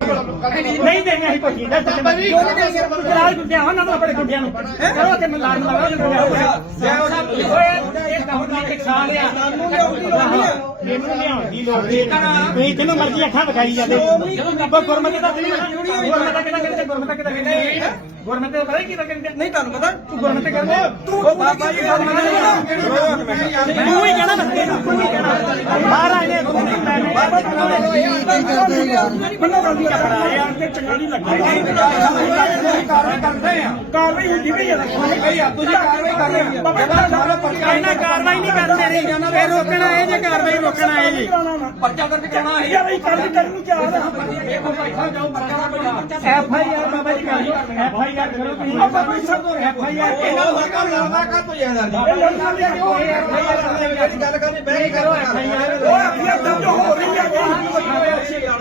ਨਹੀਂ ਦੇਣੀ ਅਸੀਂ ਕੋਈ ਜਿੰਦਾ ਬਾਬਾ ਜੀ ਕਰਾਲ ਗੁੱਡਿਆ ਉਹਨਾਂ ਨੂੰ ਆਪਣੇ ਗੁੱਡਿਆਂ ਨੂੰ। ਕਰੋ ਤੇ ਮਲਾਰ ਮਲਾਰ ਓਏ ਇਹ ਕਹੋ ਨਾ ਕਿ ਖਾ ਲਿਆ ਮੈਨੂੰ ਲਿਆਉਣ ਦੀ ਲੋੜ ਨਹੀਂ। ਜਿਹਨੂੰ ਮਰਜ਼ੀ ਅੱਖਾਂ ਦਿਖਾਈ ਜਾਂਦੇ। ਜਦੋਂ ਗੁਰਮਤਿ ਦਾ ਗੁਰਮਤਿ ਕਿਹਦਾ ਕਹਿੰਦੇ ਗੁਰਮਤਿ ਕਿਹਦਾ ਕਹਿੰਦੇ ਗੁਰਮਤਿ ਦਾ ਪਤਾ ਕਿਹਦਾ ਕਹਿੰਦੇ ਨਹੀਂ ਤੁਹਾਨੂੰ ਪਤਾ। ਤੂੰ ਗੁਰਮਤਿ ਕਹਿੰਦੇ ਤੂੰ ਬਾਬਾ ਜੀ ਗੱਲ ਤੂੰ ਹੀ ਕਹਿਣਾ ਬੱਤੇ ਤੂੰ ਹੀ ਕਹਿਣਾ ਮਹਾਰਾਜ ਨੇ ਤੂੰ ਨਹੀਂ ਮੈਂ ਬਾਬਾ ਬੰਦਾ ਕਰਦਾ ਯਾਰ ਤੇ ਚੰਗਾ ਨਹੀਂ ਲੱਗਦਾ ਕਾਰਵਾਈ ਹੁੰਦੀ ਵੀ ਹੈ। ਤੁਸੀਂ ਕਾਰਵਾਈ ਕਰ ਰਹੇ ਹੋ। ਇਹਨਾਂ ਕਾਰਵਾਈ ਨਹੀਂ ਕਰਦੇ ਰਹੇ। ਇਹ ਰੋਕਣਾ ਹੈ ਜੇ ਕਾਰਵਾਈ ਰੋਕਣਾ ਹੈ ਜੀ। ਪਰਚਾ ਦਰਜ ਕਰਾਉਣਾ ਹੈ ਯਾਰ ਇਹ ਕਰਨ ਕਰਨ ਨੂੰ ਚਾਹ F I R Baba ji ਕਰ ਐਫ ਆਈ ਆਰ ਕਰੋ ਤੁਸੀਂ। ਆਪਾਂ ਕੋਈ ਸਭ ਐਫ ਆਈ ਆਰ ਇਹਨਾਂ ਨੂੰ ਕੰਮ ਲਾਉਂਦਾ ਕਰ ਤੋਂ ਜਾਂਦਾ ਜੀ ਕਿ ਐਫ ਆਈ ਆਰ ਜਿਹੜੀ ਗੱਲ ਕਰਨੀ ਕੇ ਕਰੋ ਐਫ ਆਈ ਆਰ। ਉਹ ਆਪਣੀ ਦਰਜ ਹੋ ਰਹੀ ਹੈ। ਯਾਰ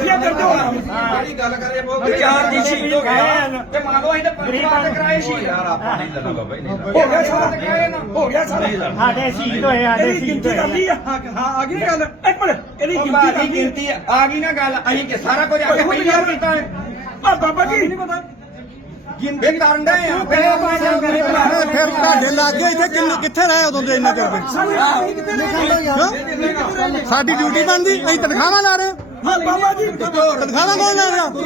ਆਰ ਦਰਜ ਹੋ ਰਹੀ ਜਿਹੜੀ ਗੱਲ ਕਰੇ ਉਹ ਯਾਰ ਦੀ ਸ਼ਹੀਦ ਹੋ ਗਿਆ। ਤੇ ਮੰਨ ਲਓ ਅਸੀਂ ਤੇ ਪਰਿਵਾਰ ਕਰਾਏ ਸ਼ਹੀਦ ਯਾਰ ਆਪਾਂ ਨਹੀਂ ਲੱਗਾ ਜੀ ਨਹੀਂ ਹੋ ਗਿਆ ਸਾਰਾ। ਹੋ ਗਿਆ ਸਾਰਾ। ਸਾਡੇ ਸ਼ਹੀਦ ਹੋਏ ਸਾਡੇ ਸ਼ਹੀਦ ਹੋਏ। ਆ। ਹਾਂ ਆ ਗਈ ਗੱਲ। ਇੱਕ ਮਿੰਟ ਇਹਦੀ ਗਿਣਤੀ ਬਾਕੀ ਕਰ ਲਈ ਗਿਣਤੀ ਆ। ਗਈ ਨਾ ਗੱਲ। ਅਸੀਂ ਕਿ ਸਾਰਾ ਕੁਝ ਆ ਕੇ ਪਹਿਲਾਂ ਕੀਤਾ। ਹੈ ਆ ਬਾਬਾ ਜੀ। ਨਹੀਂ ਪਤਾ। ਗਿਣਤੀ ਕਰਨ ਦੇ ਆ। ਫਿਰ ਫਿਰ ਤੁਹਾਡੇ ਲਾਗੇ ਇੱਥੇ ਕਿੰਨੇ ਕਿੱਥੇ ਰਹੇ ਉਦੋਂ ਦੇ ਇੰਨੇ ਚਿਰ ਦੇ ਕਿਉਂ? ਸਾਡੀ ਡਿਊਟੀ ਬਣਦੀ ਅਸੀਂ ਤਨਖਾਹਾਂ ਲਾ ਰਹੇ। ਹਾਂ ਬਾਬਾ ਜੀ। ਤਨਖਾਹਾਂ ਕੌਣ ਲੈਂਦੇ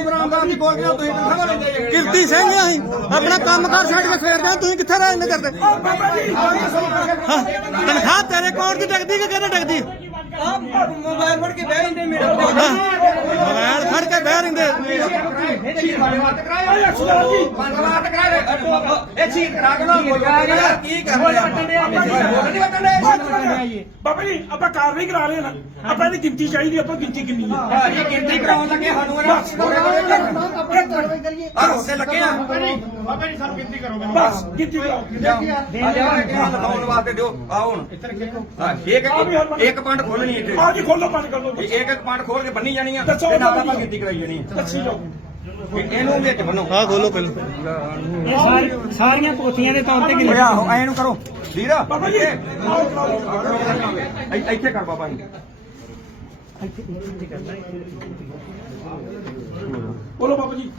ਕਿਰਤੀ ਸਿੰਘ ਆ ਅਸੀਂ। ਆਪਣਾ ਕੰਮ ਕਰ ਛੱਡ ਕੇ ਫੇਰਦੇ ਤੁਸੀਂ ਕਿੱਥੇ ਰਹੇ ਇੰਨੇ ਚਿਰ ਦੇ ਬਾਬਾ ਜੀ। ਹਾਂ, ਤਨਖਾਹ ਤੇਰੇ ਕੋਲ ਦੀ ਡਗਦੀ ਕਿ ਕਿਹਨੇ ਡਗਦੀ? ਮੋਬਾਈਲ ਫੜ ਕੇ ਬਹਿ ਜਾਂਦੇ ਮੇਰੇ ਹਾਂ, ਮੋਬਾਈਲ ਫੜ ਕੇ ਬਹਿ ਰਹਿੰਦੇ। ਸ਼ਹੀਦ ਵਾਲੇ ਵਾਤ ਕਰਾਇਆ। ਅਕਸਰ ਜੀ। ਬੰਦਵਾਤ ਕਰਾਇਆ। ਇਹ ਸ਼ਹੀਦ ਕਰਾ ਕੇ ਨਾ ਬੋਲਿਆ ਕੀ ਕਰ ਰਹੇ ਆ ਬੋਲ ਨਹੀਂ ਵਟਣ ਦੇ ਬਾਬਾ ਜੀ ਆਪਾਂ ਕਾਰਵਾਈ ਕਰਾ ਰਹੇ ਹਾਂ ਨਾ। ਆਪਾਂ ਇਹਦੀ ਗਿਣਤੀ ਚਾਹੀਦੀ ਆਪਾਂ ਗਿਣਤੀ ਕਿੰਨੀ ਹੈ? ਭਾਜੀ ਗਿਣਤੀ ਕਰਾਉਣ ਲੱਗੇ ਸਾਨੂੰ ਨਾ ਥੋੜੇ ਥੋੜੇ ਆ ਰੋਸੇ ਲੱਗੇ ਆ। ਬਸ ਗਿਣਤੀ ਕਰਾਓ ਆ ਜਾ ਕੇ ਲਿਖਾਉਣ ਵਾਸਤੇ ਦਿਓ। ਆ ਹੁਣ। ਹਾਂ ਇੱਕ ਇੱਕ ਪੰਡ ਖੋਲਣੀ ਇੱਥੇ। ਆ ਜੀ ਖੋਲੋ ਬੰਦ ਕਰ ਲਓ ਇੱਕ ਇੱਕ ਪੰਡ ਖੋਲ ਕੇ ਬੰਨੀ ਜਾਣੀ ਆ। ਦੱਸੋ ਤੇ ਨਾਲ ਬਾਬਾ ਆਪਾਂ ਜੀ। ਗਿਣਤੀ ਕਰਾਈ ਜਾਣੀ ਆ। ਦੱਸੀ ਜਾਓ। ਇਹਨੂੰ ਵਿੱਚ ਬੰਨੋ। ਆਹ ਖੋਲੋ ਪਹਿਲਾਂ। ਇਹ ਸਾਰੀ ਸਾਰੀਆਂ ਪੋਥੀਆਂ ਦੇ ਤੌਰ ਤੇ ਓਏ ਆਹੋ ਐ ਨੂੰ ਕਰੋ। ਵੀਰਾ ਬਾਬਾ ਜੀ। ਇੱਥੇ- ਇੱਥੇ ਕਰ ਬਾਬਾ ਜੀ। ਬੋਲੋ ਬਾਬਾ ਜੀ।